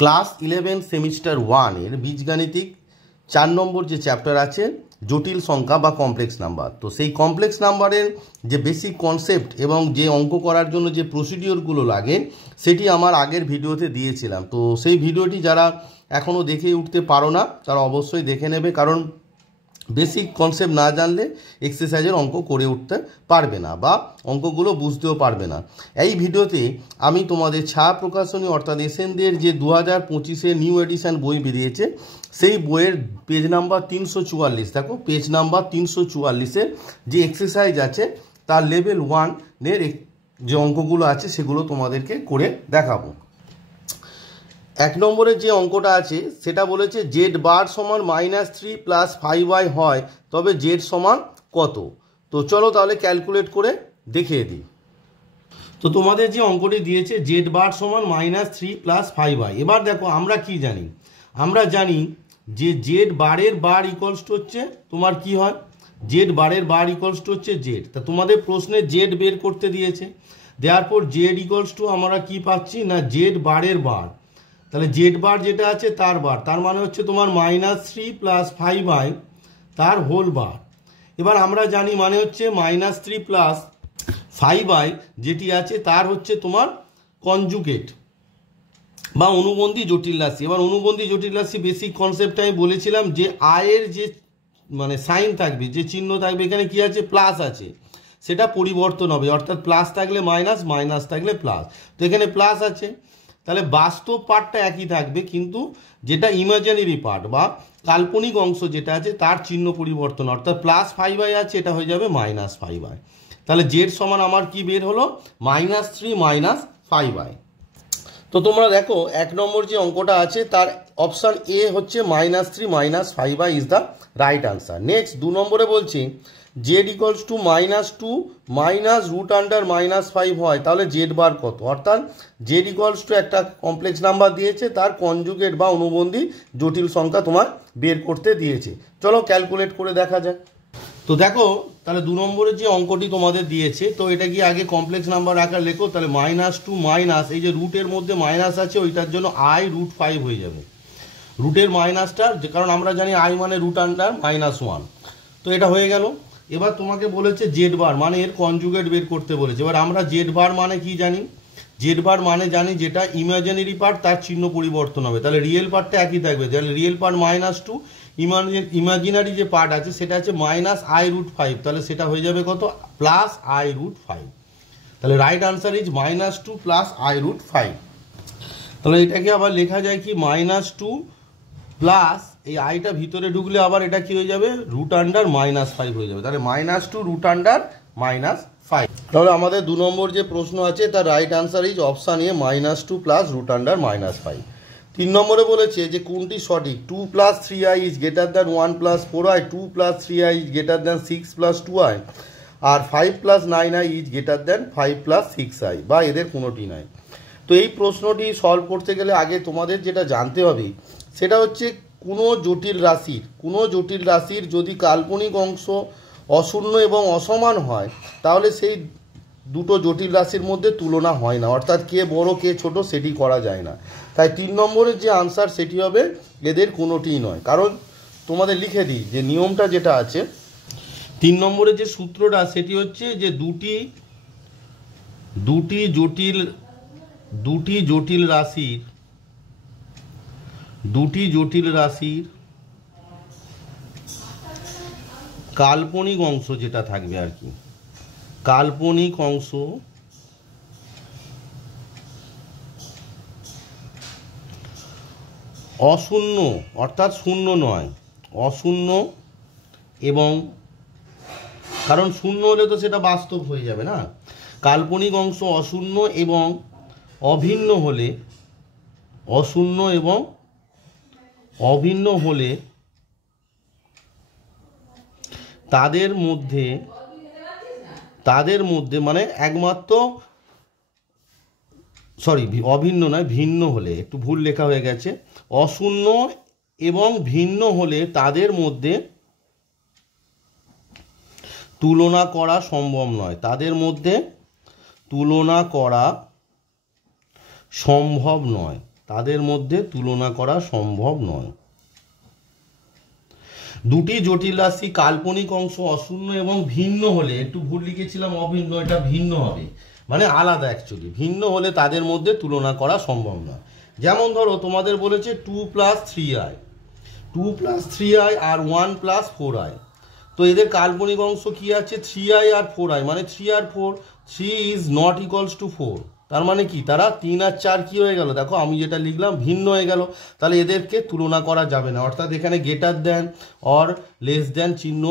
Class 11 semester 1 এর বীজগাণিতিক 4 নম্বর যে চ্যাপ্টার আছে জটিল সংখ্যা বা কমপ্লেক্স নাম্বার। তো সেই কমপ্লেক্স নাম্বারের যে বেসিক কনসেপ্ট এবং যে অঙ্ক করার জন্য যে প্রসিডিওরগুলো লাগে সেটি আমার আগের ভিডিওতে দিয়েছিলাম। তো সেই ভিডিওটি যারা এখনও দেখে উঠতে পারো না তারা অবশ্যই দেখে নেবে, কারণ বেসিক কনসেপ্ট না জানলে এক্সারসাইজের অঙ্ক করে উঠতে পারবে না বা অঙ্কগুলো বুঝতেও পারবে না। এই ভিডিওতে আমি তোমাদের ছায়া প্রকাশনী অর্থাৎ এসএনদের যে 2025-এর নিউ এডিশন বই বেরিয়েছে সেই বইয়ের পেজ নাম্বার 344, দেখো পেজ নাম্বার 344-এর যে এক্সারসাইজ আছে তার লেভেল 1-এর যে অঙ্কগুলো আছে সেগুলো তোমাদেরকে করে দেখাবো। 1 নম্বরের যে অঙ্কটা আছে সেটা বলেছে জেড বার সমান -3 + 5y হয়, তবে জেড সমান কত। তো চলো তাহলে ক্যালকুলেট করে দেখিয়ে দিই। তো তোমাদের যে অঙ্কটি দিয়েছে জেড বার সমান -3 + 5y। এবার দেখো আমরা কি জানি, আমরা জানি যে জেড বারের বার ইকুয়ালস টু হচ্ছে তোমার কি হয়, জেড বারের বার ইকুয়ালস টু হচ্ছে জেড। তা তোমাদের প্রশ্নে জেড বের করতে দিয়েছে, দেওয়ার পর জেড ইকুয়ালস টু আমরা কি পাচ্ছি না জেড বারের বার, তাহলে জেড বার যেটা আছে তার বার, তার মানে হচ্ছে তোমার -3 + 5y তার হোল বার। এবার আমরা জানি মানে হচ্ছে -3 + 5y যেটি আছে তার হচ্ছে তোমার কনজুগেট বা অনুবন্ধী জটিল রাশি। এবার অনুবন্ধী জটিল রাশি বেসিক কনসেপ্টটা আমি বলেছিলাম যে আয়ের যে মানে সাইন থাকবে, যে চিহ্ন থাকবে, এখানে কি আছে প্লাস আছে, সেটা পরিবর্তন হবে, অর্থাৎ প্লাস থাকলে মাইনাস, মাইনাস থাকলে প্লাস। তো এখানে প্লাস আছে, তাহলে বাস্তব পার্টটা একই থাকবে, কিন্তু যেটা ইমাজিনারি পার্ট বা কাল্পনিক অংশ যেটা আছে তার চিহ্ন পরিবর্তন, অর্থাৎ +5y আছে এটা হয়ে যাবে -5y। তাহলে জেড সমান আমার কি বের হলো -3 - 5y। তো তোমরা দেখো 1 নম্বর যে অঙ্কটা আছে তার অপশান এ হচ্ছে -3 - 5y is the right answer. Next 2 নম্বরে বলছি জেড ইকুয়ালস টু -2 -√5 হয়, তাহলে জেড বার কত, অর্থাৎ জেড ইকুয়ালস টু একটা কমপ্লেক্স নাম্বার দিয়েছে, তার কনজুগেট বা অনুবন্ধী জটিল সংখ্যা তোমার বের করতে দিয়েছে। চলো ক্যালকুলেট করে দেখা যাক। তো দেখো তাহলে 2 নম্বরের যে অঙ্কটি তোমাদের দিয়েছে, তো এটা কি আগে কমপ্লেক্স নাম্বার আকার লেখো, তাহলে -2 মাইনাস এই যে রুটের মধ্যে মাইনাস আছে ওইটার জন্য i√5 হয়ে যাবে, রুটের মাইনাসটার, কারণ আমরা জানি i মানে √1। তো এটা হয়ে গেল। এবার তোমাকে বলেছে জেড বার মানে এর কনজুগেট বের করতে বলেছে। এবার আমরা জেড বার মানে কি জানি, জেড বার মানে জানি যেটা ইমাজিনারি পার্ট তার চিহ্ন পরিবর্তন হবে, তাহলে রিয়েল পার্টটা একই থাকবে, তাহলে রিয়েল পার্ট -2, ইমাজিনারি যে পার্ট আছে সেটা আছে -i√5, তাহলে সেটা হয়ে যাবে কত +i√5। তাহলে রাইট আনসার ইজ -2 + i√5। তাহলে এটাকে আবার লেখা যায় কি -2 প্লাস এই আইটা ভিতরে ঢুকলে আবার এটা কি হয়ে যাবে √5 হয়ে যাবে, তাহলে -2 √5। তাহলে আমাদের 2 নম্বর যে প্রশ্ন আছে তার right answer is option A -2 + √5। 3 নম্বরে বলেছে যে কোনটি সঠিক, 2 + 3i is greater than 1 + 4i, 2 + 3i is greater than 6 + 2i, আর 5 + 9i is greater than 5 + 6i, বা এদের কোনোটি নয়। তো এই প্রশ্নটি সলভ করতে গেলে আগে তোমাদের যেটা জানতে হবে সেটা হচ্ছে কোনো জটিল রাশির যদি কাল্পনিক অংশ অশূন্য এবং অসমান হয় তাহলে সেই দুটো জটিল রাশির মধ্যে তুলনা হয় না, অর্থাৎ কে বড় কে ছোট সেটি করা যায় না। তাই 3 নম্বরের যে আনসার সেটি হবে এদের কোনোটিই নয়। কারণ তোমাদের লিখে দিই যে নিয়মটা যেটা আছে 3 নম্বরের যে সূত্রটা সেটি হচ্ছে যে দুটি জটিল রাশির কাল্পনিক অংশ যেটা থাকবে আর কি, কাল্পনিক অংশ অশূন্য, অর্থাৎ শূন্য নয়, অশূন্য এবং, কারণ শূন্য হলে তো সেটা বাস্তব হয়ে যাবে না, কাল্পনিক অংশ অশূন্য এবং অভিন্ন হলে, তাদের মধ্যে মানে একমাত্র, অভিন্ন নয় ভিন্ন হলে, একটু ভুল লেখা হয়ে গেছে, অশূন্য এবং ভিন্ন হলে তাদের মধ্যে তুলনা করা সম্ভব নয়, তাদের মধ্যে তুলনা করা সম্ভব নয়। তাদের মধ্যে তুলনা করা সম্ভব নয়। দুটি জটিল রাশি কাল্পনিক অংশ অশূন্য এবং ভিন্ন হলে, একটু ভুল লিখেছিলাম অভিন্ন, এটা ভিন্ন হবে, মানে আলাদা অ্যাকচুয়ালি, ভিন্ন হলে তাদের মধ্যে তুলনা করা সম্ভব নয়। যেমন ধরো তোমাদের বলেছে 2 + 3i, 2 + 3i আর 1 + 4i। তো এদের কাল্পনিক অংশ কি আছে? 3i আর 4i, মানে 3 আর 4, 3 ইজ নট ইকুয়ালস টু 4। তার মানে কি, তারা 3 আর 4 কি হয়ে গেল? দেখো আমি যেটা লিখলাম ভিন্ন হয়ে গেল, তাহলে এদেরকে তুলনা করা যাবে না। অর্থাৎ এখানে greater than or less than চিহ্ন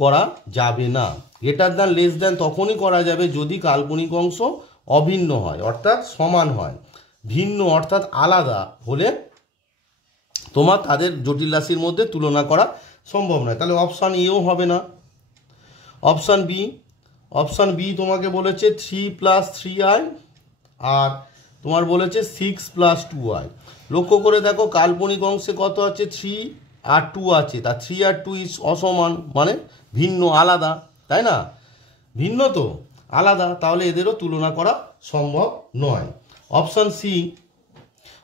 করা যাবে না। গ্রেটার দ্যান লেস দ্যান তখনই করা যাবে যদি কাল্পনিক অংশ অভিন্ন হয়, অর্থাৎ সমান হয়। ভিন্ন অর্থাৎ আলাদা হলে তোমার তাদের জটিল রাশির মধ্যে তুলনা করা সম্ভব নয়। তাহলে অপশান এও হবে না। অপশান বি তোমাকে বলেছে 3 + 3i আর তোমার বলেছে 6 + 2i। লক্ষ্য করে দেখো কাল্পনিক অংশে কত আছে? 3 আর 2 আছে, তা 3 আর 2 ইজ অসমান, মানে ভিন্ন, আলাদা, তাই না? ভিন্ন তো আলাদা, তাহলে এদেরও তুলনা করা সম্ভব নয়।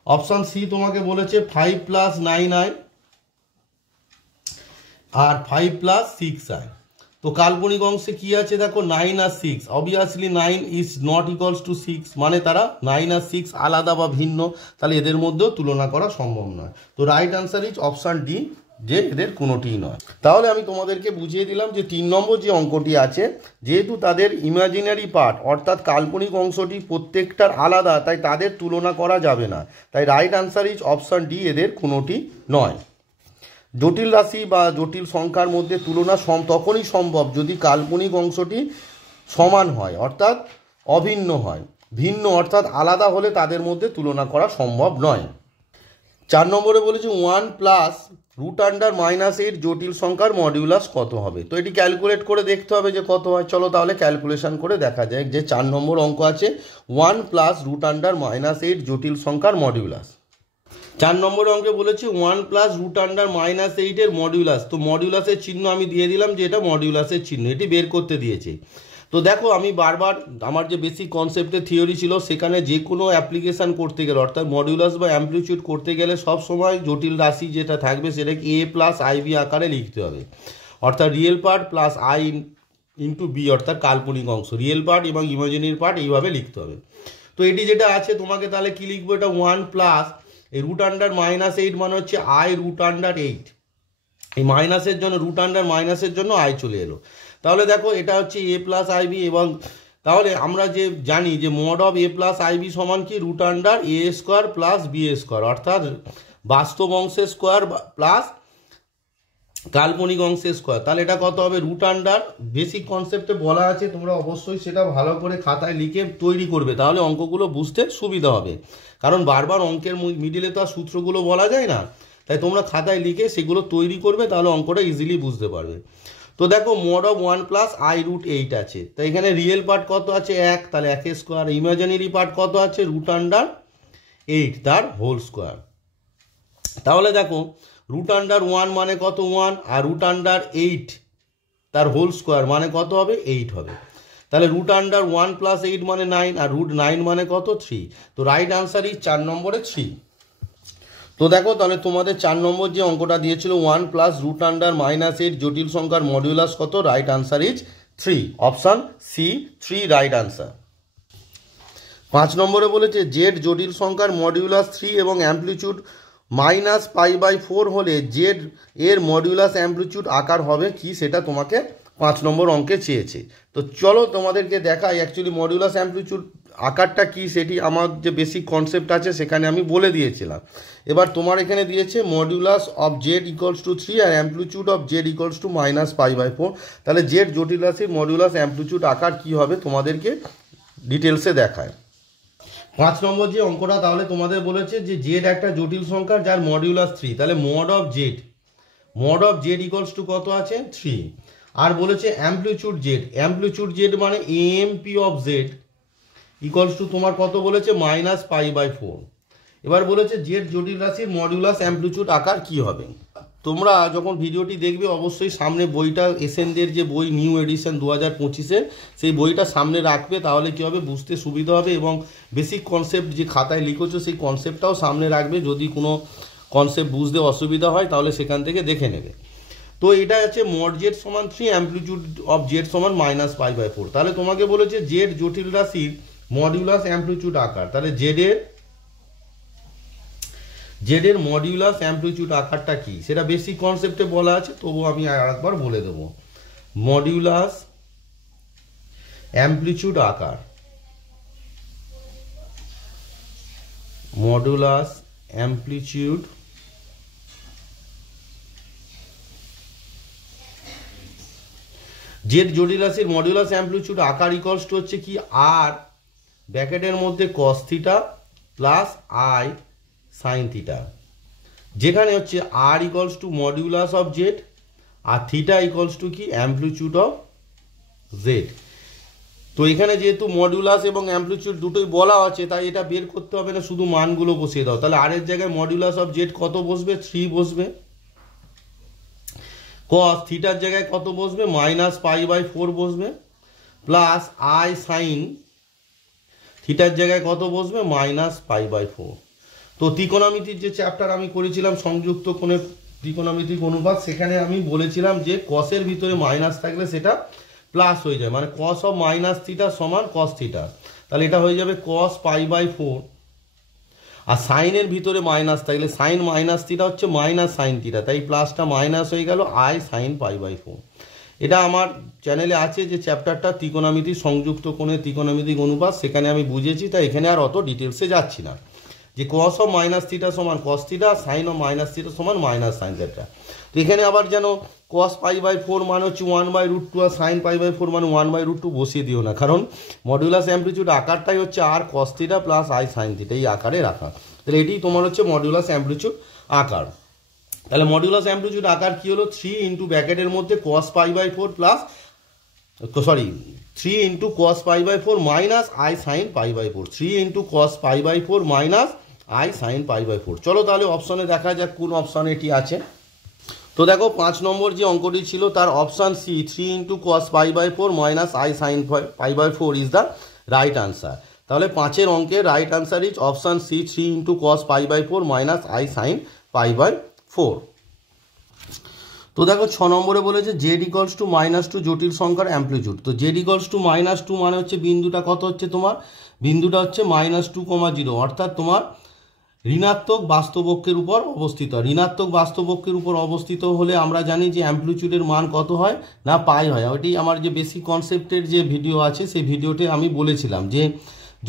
অপশান সি তোমাকে বলেছে 5 + 9i আর 5 + 6i। তো কাল্পনিক অংশে কি আছে দেখো? 9 আর 6, obviously 9 is not equals to 6, মানে তারা 9 আর 6 আলাদা বা ভিন্ন, তাহলে এদের মধ্যেও তুলনা করা সম্ভব নয়। তো right answer is option D, যে এদের কোনোটিই নয়। তাহলে আমি তোমাদেরকে বুঝিয়ে দিলাম যে 3 নম্বর যে অঙ্কটি আছে, যেহেতু তাদের ইমাজিনারি পার্ট অর্থাৎ কাল্পনিক অংশটি প্রত্যেকটার আলাদা, তাই তাদের তুলনা করা যাবে না। তাই right answer is option D, এদের কোনোটি নয়। জটিল রাশি বা জটিল সংখ্যার মধ্যে তুলনা তখনই সম্ভব যদি কাল্পনিক অংশটি সমান হয়, অর্থাৎ অভিন্ন হয়। ভিন্ন অর্থাৎ আলাদা হলে তাদের মধ্যে তুলনা করা সম্ভব নয়। 4 নম্বরে বলেছে 1 + √−8 জটিল সংখ্যার মডিউলাস কত হবে? তো এটি ক্যালকুলেট করে দেখতে হবে যে কত হয়। চলো তাহলে ক্যালকুলেশন করে দেখা যায়। যে 4 নম্বর অঙ্ক আছে 1 + √−8 জটিল সংখ্যার মডিউলাস। 4 নম্বর অঙ্কে বলেছে 1 + √−8 এর মডিউলাস। তো মডিউলাসের চিহ্ন আমি দিয়ে দিলাম যে এটা মডিউলাসের চিহ্ন, এটি বের করতে দিয়েছে। তো দেখো আমি বারবার আমার যে বেসিক কনসেপ্টের থিওরি ছিল সেখানে যে কোনো অ্যাপ্লিকেশান করতে গেলে, অর্থাৎ মডিউলাস বা অ্যামপ্লিটিউড করতে গেলে সব সময় জটিল রাশি যেটা থাকবে সেটাকে a + ib আকারে লিখতে হবে। অর্থাৎ real part plus i into B, অর্থাৎ কাল্পনিক অংশ, রিয়েল পার্ট এবং ইমাজিনারি পার্ট এইভাবে লিখতে হবে। তো এটি যেটা আছে তোমাকে তাহলে কি লিখবো? এটা 1 প্লাস এই √−8 মানে হচ্ছে i √8। এই মাইনাসের জন্য √−এর জন্য i চলে এলো। তাহলে দেখো এটা হচ্ছে a + ib, এবং তাহলে আমরা যে জানি যে mod of a + ib সমান কি? √a² প্লাস b², অর্থাৎ বাস্তব অংশের স্কোয়ার প্লাস কাল্পনিক অংশের স্কোয়ার। তাহলে এটা কত হবে? √, বেসিক কনসেপ্টে বলা আছে, তোমরা অবশ্যই সেটা ভালো করে খাতায় লিখে তৈরি করবে, তাহলে অঙ্কগুলো বুঝতে সুবিধা হবে। কারণ বারবার অঙ্কের মিডিলে তো আর সূত্রগুলো বলা যায় না, তাই তোমরা খাতায় লিখে সেগুলো তৈরি করবে, তাহলে অঙ্কটা ইজিলি বুঝতে পারবে। তো দেখো mod of 1 + i √8 আছে, তো এখানে রিয়েল পার্ট কত আছে? 1, তাহলে 1²। ইমাজিনারি পার্ট কত আছে? √8 তার হোল স্কোয়ার। তাহলে দেখো √1 মানে কত? 1, আর √8 তার হোল স্কোয়ার মানে কত হবে? 8 হবে। তাহলে √1 + 8 মানে 9, আর √9 মানে কত? 3। তো রাইট আনসার ইজ 4 নম্বরে 3। তো দেখো তাহলে তোমাদের 4 নম্বর যে অঙ্কটা দিয়েছিল 1 + √−8 জটিল সংখ্যার মডিউলাস কত? Right answer is 3, option C 3 right answer. 5 নম্বরে বলেছে জেড জটিল সংখ্যার মডিউলাস 3 এবং অ্যামপ্লিটিউড -π/4 হলে জেড এর মডিউলাস অ্যামপ্লিটিউড আকার হবে কি? সেটা তোমাকে 5 নম্বর অঙ্কে চেয়েছে। তো চলো তোমাদেরকে দেখাই অ্যাকচুয়ালি মডিউলাস অ্যামপ্লিটিউড আকারটা কি, সেটি আমার যে বেসিক কনসেপ্ট আছে সেখানে আমি বলে দিয়েছিলাম। এবার তোমার এখানে দিয়েছে মডিউলাস অফ জেড = 3 আর অ্যামপ্লিটিউড অফ জেড = -π/4। তাহলে জেড জটিল রাশির মডিউলাস অ্যামপ্লিটিউড আকার কি হবে তোমাদেরকে ডিটেলসে দেখায়। 5 নম্বর যে অঙ্কটা, তাহলে তোমাদের বলেছে যে জেড একটা জটিল সংখ্যা যার মডিউলাস 3, তাহলে mod of z = কত আছে? 3। আর বলেছে অ্যামপ্লিটিউড জেড মানে amp of z = তোমার কত বলেছে? -π/4। এবার বলেছে জেড জটিল রাশির মডিউলাস অ্যামপ্লিটিউড আকার কি হবে। তোমরা যখন ভিডিওটি দেখবে অবশ্যই সামনে বইটা এসেন্ডের যে বই নিউ এডিশন 2025-এর সেই বইটা সামনে রাখবে, তাহলে কী হবে বুঝতে সুবিধা হবে, এবং বেসিক কনসেপ্ট যে খাতায় লিখেছো সেই কনসেপ্টটাও সামনে রাখবে, যদি কোনো কনসেপ্ট বুঝতে অসুবিধা হয় তাহলে সেখান থেকে দেখে নেবে। তো এটা আছে মড জেড সমান 3, অ্যাম্পলিটিউড অফ জেড সমান -π/4। তাহলে তোমাকে বলেছে জেড জটিল রাশির মডিউলাস অ্যাম্পলিটিউড আকার, তাহলে জেডের মডিউলাস অ্যাম্পলিটিউড আকারটা কি সেটা বেসিক কনসেপ্টে বলা আছে, তবু আমি আরেকবার বলে দেবো। মডিউলাস অ্যাম্পলিটিউড আকার, মডুলাস অ্যাম্পলিটিউড জেড জটিল রাশির মডুলাস অ্যাম্পলিটিউড আকার ইকুয়ালস টু হচ্ছে কি আর ব্র্যাকেটের মধ্যে cos theta plus i sine theta, যেখানে হচ্ছে r equals to modulus of z আর থিটা ইকুয়ালস টু কি অ্যাম্পলিটিউড অফ জেড। তো এখানে যেহেতু মডিউলাস এবং অ্যাম্পলিটিউড দুটোই বলা আছে, তাই এটা বের করতে হবে না, শুধু মানগুলো বসিয়ে দাও। তাহলে আর এর জায়গায় মডিউলাস অফ জেড কত বসবে? 3 বসবে। cos থিটার জায়গায় কত বসবে? -π/4 বসবে, প্লাস আই সাইন থিটার জায়গায় কত বসবে? -π/4। তো ত্রিকোণমিতির যে চ্যাপ্টার আমি করেছিলাম সংযুক্ত কোণের ত্রিকোণমিতিক অনুপাত, সেখানে আমি বলেছিলাম যে কসের ভিতরে মাইনাস থাকলে সেটা প্লাস হয়ে যায়, মানে cos অফ -θ সমান cos থিটা, তাহলে এটা হয়ে যাবে cos π/4। আর সাইনের ভিতরে মাইনাস থাকলে সাইন -θ হচ্ছে -sin θ, তাই প্লাসটা মাইনাস হয়ে গেল আই সাইন π/4। এটা আমার চ্যানেলে আছে যে চ্যাপ্টারটা ত্রিকোণমিতি সংযুক্ত কোণের ত্রিকোণমিতিক অনুপাত, সেখানে আমি বুঝেছি, তাই এখানে আর অত ডিটেলসে যাচ্ছি না। যে cos অফ -θ সমান cos θ, সাইন অফ -θ সমান -sin θ। তো এখানে আবার যেন cos π/4 মানে হচ্ছে 1/√2 আর সাইন π/4 মানে 1/√2 বসিয়ে দিও না, কারণ মডিউলাস অ্যাম্পলিটিউড আকারটাই হচ্ছে আর cos θ প্লাস আই সাইন θ এই আকারে রাখা। তাহলে এটি তোমার হচ্ছে মডিউলাস অ্যাম্পলিটিউড আকার। তাহলে মডিউলাস অ্যাম্পলিটিউড আকার কি হলো? 3 ইন্টু ব্র্যাকেটের মধ্যে cos π/4 plus 3 into cos π/4 minus i sine π/4, 3 into cos π/4 minus i sine π/4। চলো তাহলে অপশনে দেখা যাক কোন অপশনে এটি আছে। তো দেখো 5 নম্বর যে অঙ্কটি ছিল তার option C 3 into cos π/4 minus i sine π/4 is the right answer. তাহলে 5-এর অঙ্কের right answer is option C 3 into cos π/4 minus i sine π/4। তো দেখো 6 নম্বরে বলেছে জেড ইকুয়ালস টু -2 জটিল সংখ্যার অ্যাম্পলিটিউড। তো জেড ইকুয়ালস টু -2 মানে হচ্ছে বিন্দুটা কত হচ্ছে তোমার? বিন্দুটা হচ্ছে -2,0, অর্থাৎ তোমার ঋণাত্মক বাস্তব অক্ষের উপর অবস্থিত। ঋণাত্মক বাস্তব অক্ষের উপর অবস্থিত হলে আমরা জানি যে অ্যাম্পলিটিউডের মান কত হয় না পাই হয়। ওইটি আমার যে বেসিক কনসেপ্টের যে ভিডিও আছে সেই ভিডিওতে আমি বলেছিলাম যে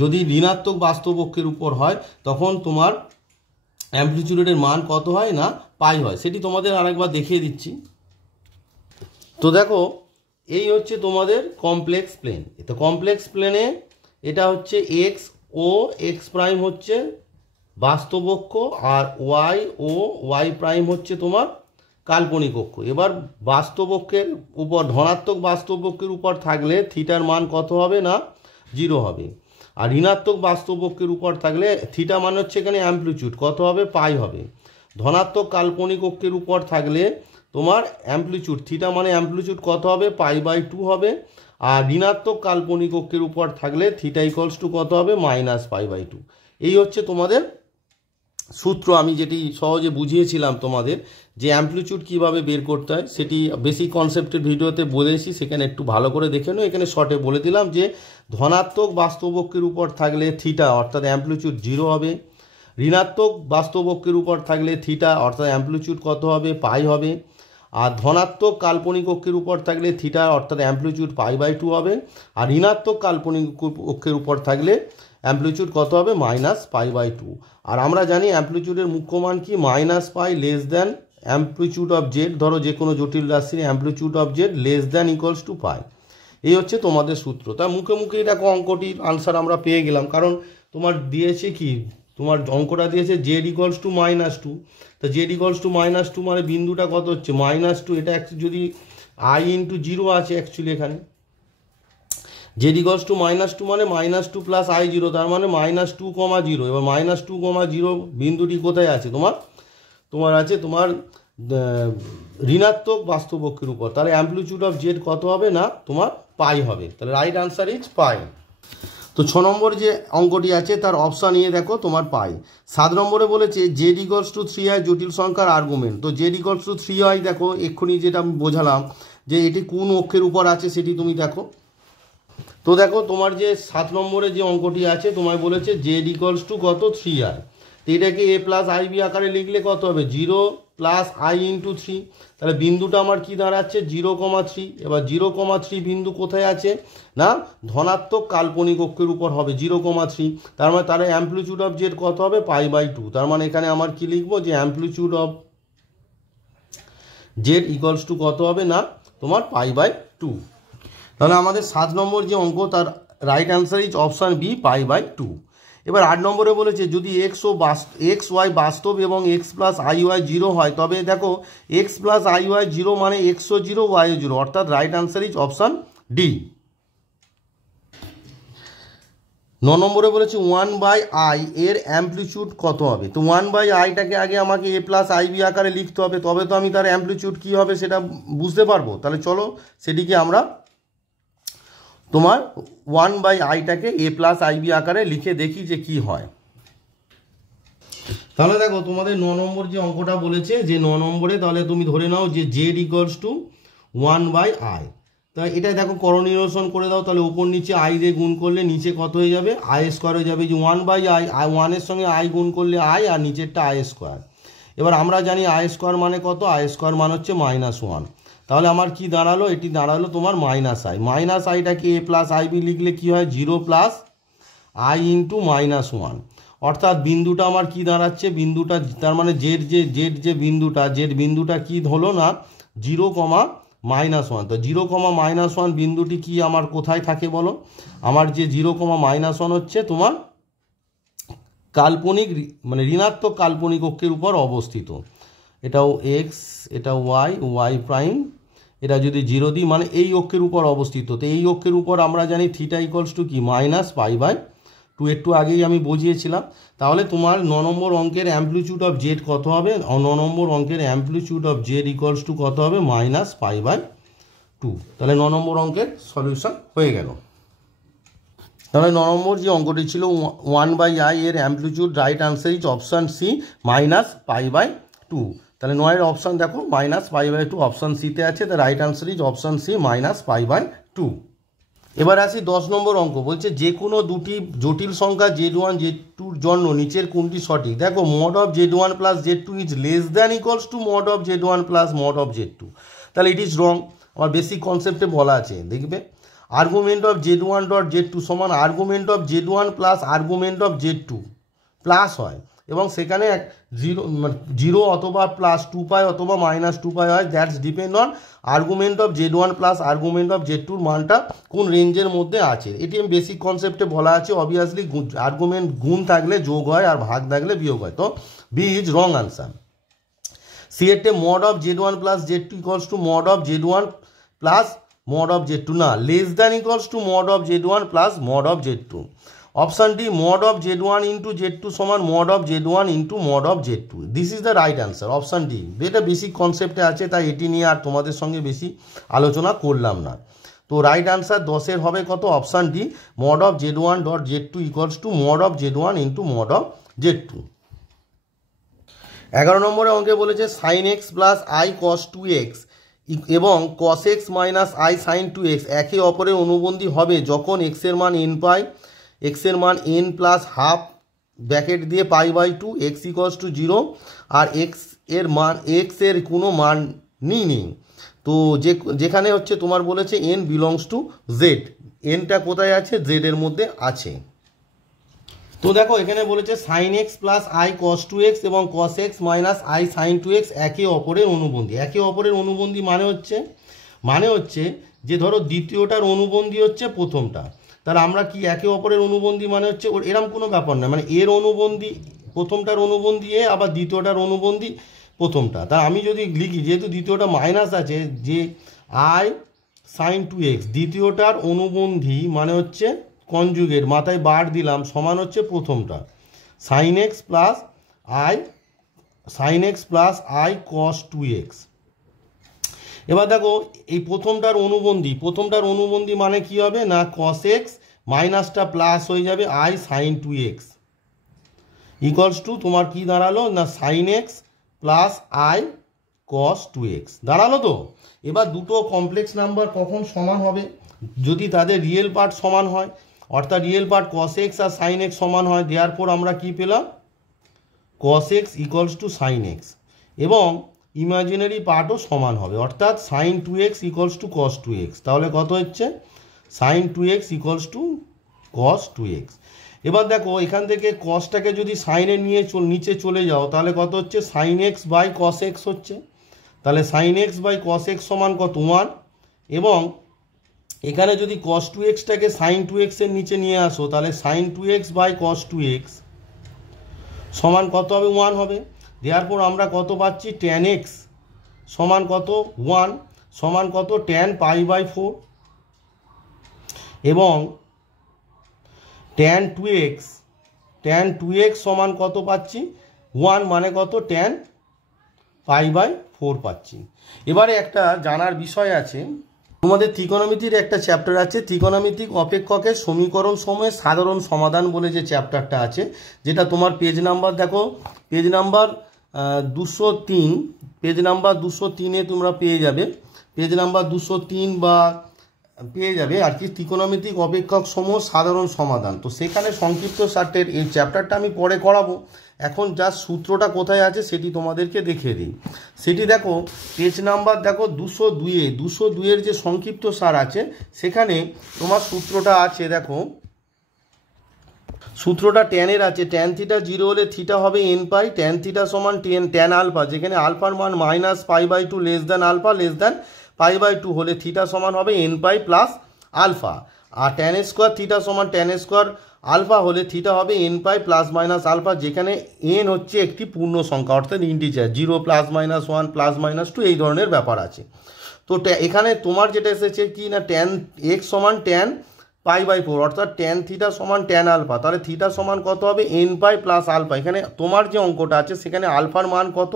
যদি ঋণাত্মক বাস্তব অক্ষের উপর হয় তখন তোমার অ্যাম্পলিটিউডের মান কত হয় না পাই হয়, সেটি তোমাদের আরেকবার দেখিয়ে দিচ্ছি। তো দেখো এই হচ্ছে তোমাদের কমপ্লেক্স প্লেন। তো কমপ্লেক্স প্লেনে এটা হচ্ছে এক্স ও এক্স প্রাইম হচ্ছে বাস্তব অক্ষ, আর ওয়াই ও ওয়াই প্রাইম হচ্ছে তোমার কাল্পনিক অক্ষ। এবার বাস্তব অক্ষের উপর ধনাত্মক বাস্তব অক্ষের উপর থাকলে থিটার মান কত হবে না 0 হবে, আর ঋণাত্মক বাস্তব অক্ষের উপর থাকলে থিটা মান হচ্ছে এখানে অ্যাম্পলিটিউড কত হবে পাই হবে। ধনাত্মক কাল্পনিক অক্ষের উপর থাকলে তোমার অ্যাম্পলিটিউড থিটা মানে অ্যাম্পলিটিউড কত হবে π/2 হবে, আর ঋণাত্মক কাল্পনিক অক্ষের উপর থাকলে থিটা ইকুয়ালস টু কত হবে -π/2। এই হচ্ছে তোমাদের সূত্র। আমি যেটি সহজে বুঝিয়েছিলাম তোমাদের যে অ্যাম্পলিটিউড কীভাবে বের করতে হয় সেটি বেসিক কনসেপ্টের ভিডিওতে বলেছি, সেখানে একটু ভালো করে দেখে নাও। এখানে শর্টে বলে দিলাম যে ধনাত্মক বাস্তব অক্ষের উপর থাকলে থিটা অর্থাৎ অ্যাম্পলিটিউড 0 হবে, ঋণাত্মক বাস্তব অক্ষের উপর থাকলে থিটা অর্থাৎ অ্যাম্পলিটিউড কত হবে পাই হবে, আর ধনাত্মক কাল্পনিক অক্ষের উপর থাকলে থিটা অর্থাৎ অ্যাম্পলিটিউড π/2 হবে, আর ঋণাত্মক কাল্পনিক অক্ষের উপর থাকলে অ্যাম্পলিটিউড কত হবে -π/2। আর আমরা জানি অ্যাম্পলিটিউডের মুখ্য মান কি -π less than amplitude of z. ধরো যে কোনো জটিল রাশির amplitude of z less than equals to pi. এই হচ্ছে তোমাদের সূত্র। তাই মুখে মুখে এটা অঙ্কটির আনসার আমরা পেয়ে গেলাম, কারণ তোমার দিয়েছে কি তোমার অঙ্কটা দিয়েছে জেড ইকুয়ালস টু -2। তো জেড ইকুয়ালস টু -2 মানে বিন্দুটা কত হচ্ছে -2। এটা যদি আই ইন্টু 0 আছে অ্যাকচুয়ালি এখানে জেড ইকুয়ালস টু -2 মানে -2 প্লাস i0, তার মানে -2,0। এবার -2,0 বিন্দুটি কোথায় আছে তোমার আছে তোমার ঋণাত্মক বাস্তব অক্ষের উপর, তাহলে অ্যাম্পলিটিউড অফ জেড কত হবে না তোমার পাই হবে, তাহলে রাইট আনসার ইজ পাই। তো 6 নম্বর যে অঙ্কটি আছে তার অপশান নিয়ে দেখো তোমার পাই। 7 নম্বরে বলেছে জেড ইকলস টু 3i জটিল সংখ্যার আর্গুমেন্ট। তো জেড ইকলস টু 3i দেখো এক্ষুনি যেটা আমি বোঝালাম যে এটি কোন অক্ষের উপর আছে সেটি তুমি দেখো। তো দেখো তোমার যে 7 নম্বরে যে অঙ্কটি আছে তোমায় বলেছে জেড ইকলস টু কত 3i, তো এটাকে a প্লাস আই বি আকারে লিখলে কত হবে 0 প্লাস আই ইন্টু 3, তাহলে বিন্দুটা আমার কি দাঁড়াচ্ছে 0,3। এবার 0,3 বিন্দু কোথায় আছে না ধনাত্মক কাল্পনিক অক্ষের উপর হবে 0,3, তার মানে তার অ্যাম্পলিটিউড অফ জেড কত হবে π/2। তার মানে এখানে আমার কি লিখবো যে amplitude of Z equals two কত হবে না তোমার π/2। তাহলে আমাদের 7 নম্বর যে অঙ্ক তার right answer is option b π/2। এবার 8 নম্বরে বলেছে যদি এক্স ওয়াই বাস্তব এবং এক্স প্লাস আই ওয়াই 0 হয়, তবে দেখো এক্স প্লাস আই ওয়াই 0 মানে এক্সও 0 ওয়াইও 0, অর্থাৎ right answer is option D. 9 নম্বরে বলেছে 1/i এর অ্যাম্পলিটিউড কত হবে। তো 1/iটাকে আগে আমাকে এ প্লাস আই বি আকারে লিখতে হবে, তবে তো আমি তার অ্যাম্পলিটিউড কী হবে সেটা বুঝতে পারবো। তাহলে চলো সেটিকে আমরা তোমার 1/iটাকে এ প্লাস আই বি আকারে লিখে দেখি যে কি হয়। তাহলে দেখো তোমাদের 9 নম্বর যে অঙ্কটা বলেছে যে 9 নম্বরে তাহলে তুমি ধরে নাও যে জেড ইকুয়ালস টু 1/i। তাই এটা দেখো করনিরসন করে দাও, তাহলে উপর নিচে আই দিয়ে গুণ করলে নিচে কত হয়ে যাবে আই স্কোয়ার হয়ে যাবে, যে 1/i, 1-এর সঙ্গে আই গুণ করলে আই আর নিচেরটা আই স্কোয়ার। এবার আমরা জানি আই স্কোয়ার মানে কত, আই স্কোয়ার মানে হচ্ছে -1, তাহলে আমার কি দাঁড়ালো এটি দাঁড়ালো তোমার -i। -iটাকে এ প্লাস আই বি লিখলে কী হয় 0 প্লাস আই ইন্টু -1, অর্থাৎ বিন্দুটা আমার কি দাঁড়াচ্ছে বিন্দুটা তার মানে জেড যে বিন্দুটা কি হলো না 0,-1। তো 0,-1 বিন্দুটি কি আমার কোথায় থাকে বলো, আমার যে 0,-1 হচ্ছে তোমার কাল্পনিক মানে ঋণাত্মক কাল্পনিক অক্ষের উপর অবস্থিত। এটাও এক্স, এটা ওয়াই প্রাইম, এটা যদি 0 দিই মানে এই অক্ষের উপর অবস্থিত। তো এই অক্ষের উপর আমরা জানি থিটা ইকুয়ালস টু কি -π/2, একটু আগেই আমি বুঝিয়েছিলাম। তাহলে তোমার 9 নম্বর অঙ্কের অ্যাম্পলিটিউড অফ জেড কত হবে, 9 নম্বর অঙ্কের amplitude of Z equals two কত হবে -π/2। তাহলে 9 নম্বর অঙ্কের সলিউশন হয়ে গেল। তাহলে 9 নম্বর যে অঙ্কটি ছিল 1/i এর amplitude right answer is option c -π/2। তাহলে 9-এর অপশান দেখো -π/2 অপশান সিতে আছে, তার right answer is option c -π/2। এবার আসি 10 নম্বর অঙ্ক, বলছে যে কোনো দুটি জটিল সংখ্যা z1 z2-র জন্য নিচের কোনটি সঠিক। দেখো mod of z1 plus z2 is less than equals to mod of z1 plus mod of z2, তাহলে ইট ইজ রং। আমার বেসিক কনসেপ্টে বলা আছে দেখবে argument of z1 dot z2 সমান argument of z1 plus argument of z2 plus হয়, এবং সেখানে 0 অথবা +2π অথবা -2π হয়, that's depend on argument of z1 plus argument of z2-র মানটা কোন রেঞ্জের মধ্যে আছে। এটি বেসিক কনসেপ্টে বলা আছে। অবভিয়াসলি আর্গুমেন্ট গুণ থাকলে যোগ হয় আর ভাগ থাকলে বিয়োগ হয়, তো b is wrong answer. C এরটে mod of z1 plus z2 equals to mod of z1 plus mod of z2 না, less than equals to mod of z1 plus mod of z2। Option d mod of z1 into z2 সমান mod of z1 into mod of z2, this is the right answer option d. এটা basic কনসেপ্টে আছে, তাই এটি নিয়ে আর তোমাদের সঙ্গে বেশি আলোচনা করলাম না। তো রাইট অ্যান্সার 10-এর হবে কত option d mod of z1 dot z2 equals to mod of z1 into mod of z2। 11 নম্বরে অঙ্কে বলেছে sin x plus i cos 2x এবং cos x minus i sin 2x একে অপরের অনুবন্ধী হবে যখন x এর মান n পাই, x এর মান n প্লাস হাফ ব্র্যাকেট দিয়ে π/2 x ইকুয়ালস টু 0 আর x এর কোনো মানই নেই। তো যেখানে হচ্ছে তোমার বলেছে n বিলংস টু z, nটা কোথায় আছে z এর মধ্যে আছে। তো দেখো এখানে বলেছে sin x plus i cos 2x এবং cos x minus i sin 2x একে অপরের অনুবন্ধী। একে অপরের অনুবন্ধী মানে হচ্ছে যে ধরো দ্বিতীয়টার অনুবন্ধী হচ্ছে প্রথমটা, তাহলে আমরা কি একে অপরের অনুবন্ধী মানে হচ্ছে এরকম কোনো ব্যাপার না, মানে এর অনুবন্ধী প্রথমটার অনুবন্ধী এ আবার দ্বিতীয়টার অনুবন্ধী প্রথমটা। তা আমি যদি লিখি যেহেতু দ্বিতীয়টা মাইনাস আছে যে i sin 2x দ্বিতীয়টার অনুবন্ধী মানে হচ্ছে কনজুগেট মাথায় বার দিলাম সমান হচ্ছে প্রথমটা sin x plus i sine x plus I cos 2x। এবার দেখো এই প্রথমটার অনুবন্ধী মানে কি হবে না কস এক্স মাইনাসটা প্লাস হয়ে যাবে I sine 2x equals two তোমার কি দাঁড়ালো না sine x plus I cos 2x দাঁড়ালো। তো এবার দুটো কমপ্লেক্স নাম্বার কখন সমান হবে, যদি তাদের রিয়েল পার্ট সমান হয়, অর্থাৎ রিয়েল পার্ট কস এক্স আর সাইন এক্স সমান হয়। দেয়ারপর আমরা কি পেলাম cos x equals to sine x, এবং ইমাজিনারি পার্টও সমান হবে, অর্থাৎ সাইন 2x ইকুয়ালস টু কস 2x। তাহলে কত হচ্ছে সাইন 2x ইকুয়ালস টু কস 2x। এবার দেখো এখান থেকে কসটাকে যদি সাইনে নিয়ে নিচে চলে যাও তাহলে কত হচ্ছে sine X by cos X হচ্ছে। তাহলে sine X by cos X সমান কত 1, এবং এখানে যদি কস 2xটাকে সাইন 2x এর নিচে নিয়ে আসো তাহলে sign 2x by cos 2x সমান কত হবে 1 হবে। দেওয়ার আমরা কত পাচ্ছি ট্যান এক্স সমান কত 1 সমান কত ট্যান পাই বাই 4, এবং ট্যান 2x সমান কত পাচ্ছি 1 মানে কত ট্যান পাই বাই 4 পাচ্ছি। এবারে একটা জানার বিষয় আছে, তোমাদের ত্রিকোণমিতির একটা চ্যাপ্টার আছে ত্রিকোণমিতিক অপেক্ষকের সমীকরণ সমূহের সাধারণ সমাধান বলে যে চ্যাপ্টারটা আছে, যেটা তোমার পেজ নাম্বার দেখো পেজ নাম্বার 203, পেজ নাম্বার 203-এ তোমরা পেয়ে যাবে, পেজ নাম্বার 203 বা পেয়ে যাবে আর কি ত্রিকোণমিতিক অপেক্ষক সমূহ সাধারণ সমাধান। তো সেখানে সংক্ষিপ্ত সারটের এই চ্যাপ্টারটা আমি পরে করাবো, এখন যা সূত্রটা কোথায় আছে সেটি তোমাদেরকে দেখিয়ে দিই। সেটি দেখো পেজ নাম্বার দেখো 202-এর যে সংক্ষিপ্ত সার আছে সেখানে তোমার সূত্রটা আছে। দেখো সূত্রটা ট্যানের আছে, ট্যান থিটা 0 হলে থিটা হবে এন পাই, ট্যান থিটা সমান ট্যান আলফা, যেখানে আলফার মান minus pi by 2 less than alpha less than pi by 2 হলে থিটা সমান হবে এন পাই প্লাস আলফা, আর ট্যান স্কোয়ার থিটা সমান ট্যান স্কোয়ার আলফা হলে থিটা হবে N pi plus minus alpha, যেখানে এন হচ্ছে একটি পূর্ণ সংখ্যা অর্থাৎ integer, 0 plus minus 1 plus minus 2 এই ধরনের ব্যাপার আছে। তো এখানে তোমার যেটা এসেছে কি না ট্যান এক্স সমান ট্যান পাই বাই 4 অর্থাৎ ট্যান থিটা সমান ট্যান আলফা, তাহলে থিটা সমান কত হবে এন পাই প্লাস আলফা। এখানে তোমার যে অঙ্কটা আছে সেখানে আলফার মান কত,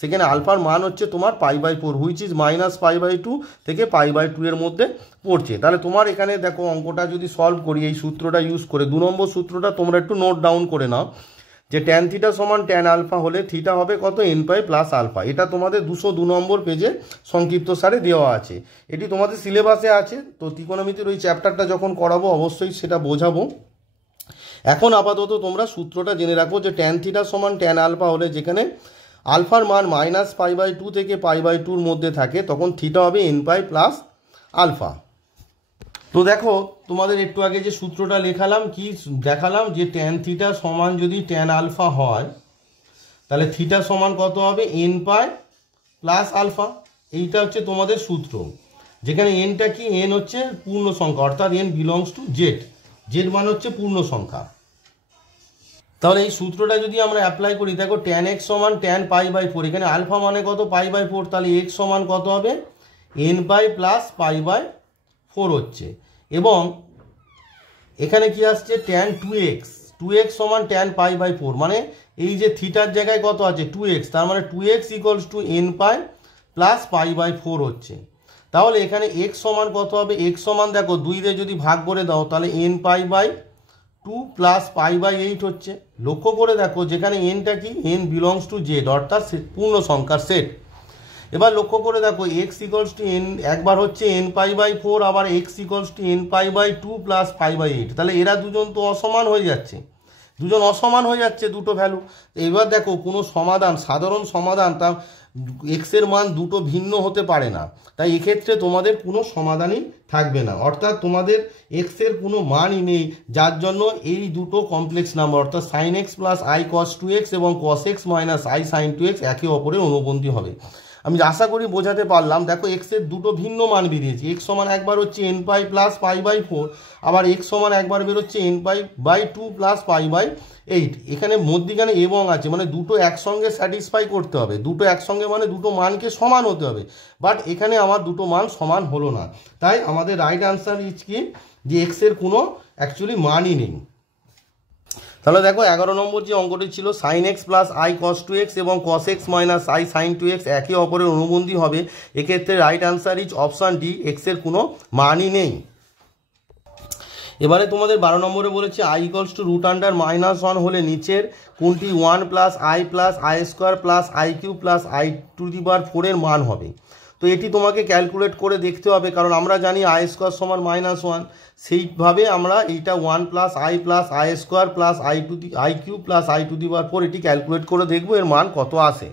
সেখানে আলফার মান হচ্ছে তোমার pi by 4 which is minus pi by 2 থেকে পাই বাই 2 এর মধ্যে পড়ছে। তাহলে তোমার এখানে দেখো অঙ্কটা যদি সলভ করি এই সূত্রটা ইউজ করে 2 নম্বর সূত্রটা তোমরা একটু নোট ডাউন করে নাও, যে ট্যান থিটা সমান ট্যান আলফা হলে থিটা হবে কত এন পাই প্লাস আলফা। এটা তোমাদের 202 নম্বর পেজে সংক্ষিপ্ত সারে দেওয়া আছে, এটি তোমাদের সিলেবাসে আছে। তো ত্রিকোণমিতির ওই চ্যাপ্টারটা যখন করাবো অবশ্যই সেটা বোঝাবো। এখন আপাতত তোমরা সূত্রটা জেনে রাখো যে ট্যান থিটা সমান ট্যান আলফা হলে যেখানে আলফার মান মাইনাস পাই বাই 2 থেকে পাই বাই 2-র মধ্যে থাকে তখন থিটা হবে এন পাই প্লাস আলফা। তো দেখো তোমাদের একটু আগে যে সূত্রটা লেখালাম কি দেখালাম যে ট্যান থিটা সমান যদি ট্যান আলফা হয় তাহলে থিটা সমান কত হবে এন পাই প্লাস আলফা, এইটা হচ্ছে তোমাদের সূত্র। যেখানে এনটা কি এন হচ্ছে পূর্ণ সংখ্যা অর্থাৎ N belongs to Z, Z মানে হচ্ছে পূর্ণ সংখ্যা। তাহলে এই সূত্রটা যদি আমরা অ্যাপ্লাই করি দেখো ট্যান এক্স সমান ট্যান পাই বাই 4, এখানে আলফা মানে কত পাই বাই 4, তাহলে এক্স সমান কত হবে N pi plus pi by 4 হচ্ছে, এবং এখানে কি আসছে ট্যান 2x সমান ট্যান পাই বাই 4, মানে এই যে থিটার জায়গায় কত আছে 2x, তার মানে 2x equals to N pi plus pi by 4 হচ্ছে। তাহলে এখানে x সমান কত হবে, x সমান দেখো 2 দিয়ে যদি ভাগ করে দাও তাহলে N pi by 2 plus pi by 8 হচ্ছে। লক্ষ্য করে দেখো যেখানে এনটা কি এন বিলংস টু জেড অর্থাৎ পূর্ণ সংখ্যার সেট। এবার লক্ষ্য করে দেখো এক্স ইকুয়ালস টু এন একবার হচ্ছে এন পাই বাই 4, আবার X equals to N pi by 2 plus pi by 8, তাহলে এরা দুজন তো অসমান হয়ে যাচ্ছে, দুটো ভ্যালু। এবার দেখো কোনো সমাধান সাধারণ সমাধান তা এক্সের মান দুটো ভিন্ন হতে পারে না, তাই এক্ষেত্রে তোমাদের কোনো সমাধানই থাকবে না, অর্থাৎ তোমাদের এক্সের কোনো মানই নেই, যার জন্য এই দুটো কমপ্লেক্স নাম্বার অর্থাৎ sine x plus I cos 2x এবং cos x minus i sine 2x একে অপরের অনুবন্ধী হবে। আমি আশা করি বোঝাতে পারলাম। দেখো এক্সের দুটো ভিন্ন মান বেরিয়েছে, এক্স সমান একবার হচ্ছে N pi plus pi by 4, আবার এক্স সমান একবার বেরোচ্ছে N pi by 2 plus pi by 8। এখানে মধ্যিখানে এবং আছে, মানে দুটো একসঙ্গে স্যাটিসফাই করতে হবে, দুটো একসঙ্গে মানে দুটো মানকে সমান হতে হবে, বাট এখানে আমার দুটো মান সমান হলো না, তাই আমাদের রাইট আনসার ইজ কি যে এক্সের কোনো অ্যাকচুয়ালি মানই নেই। তাহলে দেখো 11 নম্বর যে অঙ্কটি ছিল sine x plus I cos two x এবং cos x minus i sine two x একে অপরের অনুবন্ধী হবে, এক্ষেত্রে right answer is option d, এক্সের কোনো মানই নেই। এবারে তোমাদের 12 নম্বরে বলেছে i equals to root under -1 হলে নিচের কোনটি 1 plus i square plus i cube plus i to the power 4 এর মান হবে। তো এটি তোমাকে ক্যালকুলেট করে দেখতে হবে, কারণ আমরা জানি আই স্কোয়ার সমান -1, সেইভাবে আমরা এইটা 1 plus i square plus i cube plus i to the power 4 এটি ক্যালকুলেট করে দেখবো এর মান কত আসে।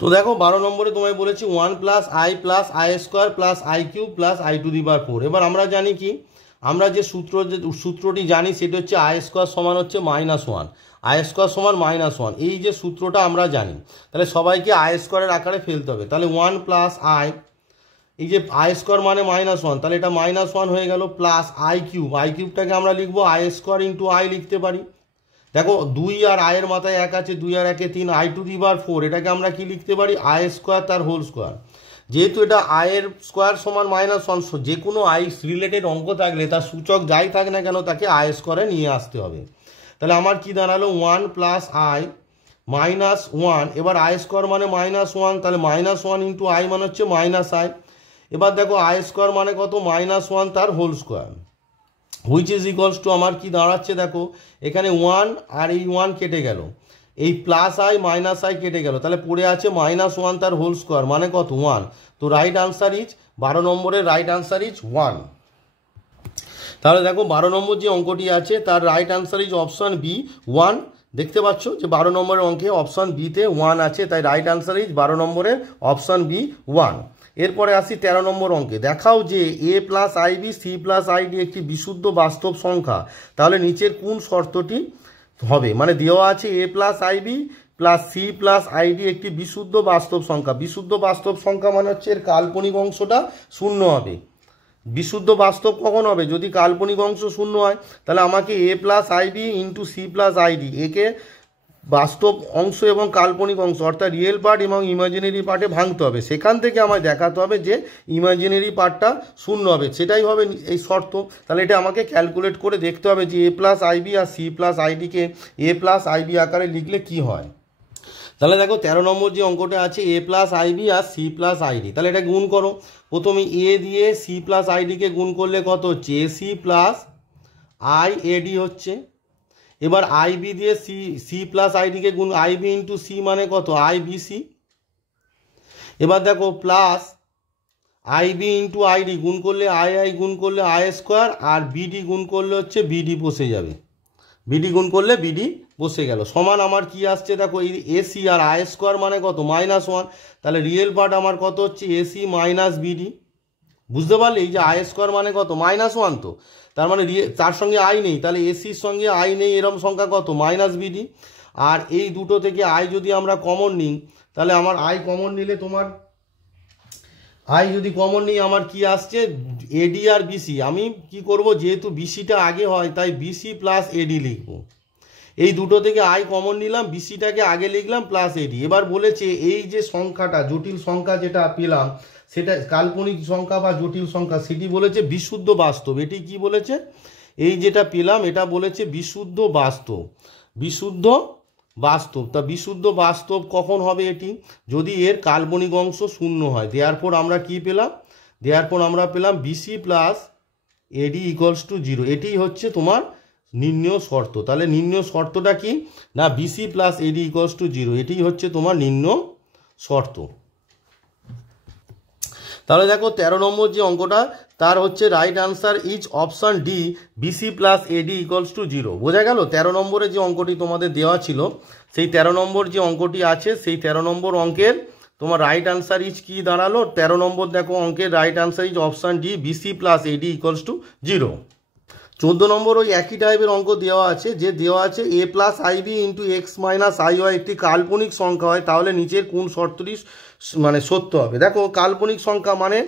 তো দেখো 12 নম্বরে তোমায় বলেছি 1 plus i square plus i cube plus i to the power 4। এবার আমরা জানি কি, আমরা যে সূত্রটি জানি সেটা হচ্ছে আই স্কোয়ার সমান হচ্ছে -1, আই স্কোয়ার সমান -1, এই যে সূত্রটা আমরা জানি। তাহলে সবাইকে আই স্কোয়ারের আকারে ফেলতে হবে। তাহলে 1 প্লাস আই, এই যে আই স্কোয়ার মানে -1, তাহলে এটা -1 হয়ে গেল, প্লাস আই কিউবটাকে আমরা লিখবো আই স্কোয়ার ইন্টু আই লিখতে পারি। দেখো 2 আর আয়ের মাথায় 1 আছে, 2 আর 1 3, আই টু দি পাওয়ার 4 এটাকে আমরা কি লিখতে পারি আই স্কোয়ার তার হোল স্কোয়ার। যেহেতু এটা আয়ের স্কোয়ার সমান -1, যে কোনো আই রিলেটেড অঙ্ক থাকলে তার সূচক যাই থাক না কেন তাকে আই স্কোয়ারে নিয়ে আসতে হবে। তাহলে আমার কি দাঁড়ালো 1 প্লাস আই -1, এবার আই স্কোয়ার মানে -1, তাহলে -1 ইন্টু আই মানে হচ্ছে আই। এবার দেখো আই স্কোয়ার মানে কত -1 তার whole square, which is equals to আমার কি দাঁড়াচ্ছে দেখো এখানে 1 আর এই 1 কেটে গেল, এই প্লাস আই মাইনাস আই কেটে গেল, তাহলে পড়ে আছে -1 তার হোল স্কোয়ার মানে কত 1। তো রাইট আনসার ইজ 12 নম্বরের রাইট আনসার ইজ 1। তাহলে দেখো 12 নম্বর যে অঙ্কটি আছে তার right answer is option B 1। দেখতে পাচ্ছ যে 12 নম্বরের অঙ্কে অপশান বিতে 1 আছে, তাই রাইট আনসার ইজ 12 নম্বরের অপশান বি 1। এরপরে আসি 13 নম্বর অঙ্কে, দেখাও যে a plus i b c plus i d একটি বিশুদ্ধ বাস্তব সংখ্যা, তাহলে নিচের কোন শর্তটি হবে, মানে দেওয়া আছে a plus i b plus c plus i d একটি বিশুদ্ধ বাস্তব সংখ্যা। বিশুদ্ধ বাস্তব সংখ্যা মানে হচ্ছে এর কাল্পনিক অংশটা শূন্য হবে। বিশুদ্ধ বাস্তব কখন হবে, যদি কাল্পনিক অংশ শূন্য হয়। তাহলে আমাকে a plus i b into c plus i d, একে বাস্তব অংশ এবং কাল্পনিক অংশ অর্থাৎ রিয়েল পার্ট এবং ইমাজিনারি পার্টে ভাঙতে হবে, সেখান থেকে আমায় দেখাতে হবে যে ইমাজিনারি পার্টটা শূন্য হবে, সেটাই হবে এই শর্ত। তাহলে এটা আমাকে ক্যালকুলেট করে দেখতে হবে যে a plus IB R C plus আইডিকে A plus IB আকারে লিখলে কি হয়। তাহলে দেখো 13 নম্বর যে অঙ্কটা আছে a plus IB R C plus ID, তাহলে এটা গুণ করো। প্রথমে এ দিয়ে সি প্লাস আইডিকে গুণ করলে কত হচ্ছে এসি প্লাস আই এডি হচ্ছে। এবার আইবি দিয়ে সি প্লাস আইডিকে গুণ, আইবি ইন্টু সি মানে কত আইবিসি। এবার দেখো প্লাস আইবি ইন্টু আইডি গুণ করলে আই গুণ করলে আই স্কোয়ার, আর বিডি গুণ করলে হচ্ছে বিডি বসে যাবে, বিডি গুণ করলে বিডি বসে গেল, সমান আমার কি আসছে দেখো এই এসি আর আই স্কোয়ার মানে কত -1, তাহলে রিয়েল পার্ট আমার কত হচ্ছে এসি মাইনাস বিডি। বুঝতে পারলে এই যে আই স্কোয়ার মানে কত -1, তো তার মানে তার সঙ্গে আই নেই, তাহলে এসির সঙ্গে আই নেই এরম সংখ্যা কত -বিডি। আর এই দুটো থেকে আই যদি আমরা কমন নিই, তাহলে আমার আই কমন নিলে তোমার আই যদি কমন নিই আমার কি আসছে এডি আর বিসি। আমি কি করব, যেহেতু বিসিটা আগে হয় তাই বিসি প্লাস এডি লিখব। এই দুটো থেকে আই কমন নিলাম, বিসিটাকে আগে লিখলাম প্লাস এডি। এবার বলেছে এই যে সংখ্যাটা জটিল সংখ্যা যেটা পেলাম সেটা কাল্পনিক সংখ্যা বা জটিল সংখ্যা, সেটি বলেছে বিশুদ্ধ বাস্তব। এটি কি বলেছে, এই যেটা পেলাম এটা বলেছে বিশুদ্ধ বাস্তব, বিশুদ্ধ বাস্তব। তা বিশুদ্ধ বাস্তব কখন হবে এটি, যদি এর কাল্পনিক অংশ শূন্য হয়। দেয়ারপর আমরা কি পেলাম, দেয়ারপর আমরা পেলাম BC plus eddy equals to 0। এটি হচ্ছে তোমার নির্ণয় শর্ত। তাহলে নির্ণয় শর্তটা কি না, BC plus eddy equals to 0, এটি হচ্ছে তোমার নির্ণয় শর্ত। তাহলে দেখো 13 নম্বর যে অঙ্কটা তার হচ্ছে right answer is option D, BC plus eddy equals to 0। বোঝা গেল 13 নম্বরে যে অঙ্কটি তোমাদের দেওয়া ছিল, সেই 13 নম্বর যে অঙ্কটি আছে সেই 13 নম্বর অঙ্কের তোমার রাইট আনসার ইজ কি দাঁড়ালো, 13 নম্বর দেখো অঙ্কের right answer is option D, BC plus eddy equals to 0। 14 নম্বর ওই একই টাইপের অঙ্ক দেওয়া আছে, যে দেওয়া আছে a plus i b into x minus I y একটি কাল্পনিক সংখ্যা হয়, তাহলে নিচের কোন শর্তটি মানে সত্য হবে। দেখো কাল্পনিক সংখ্যা মানে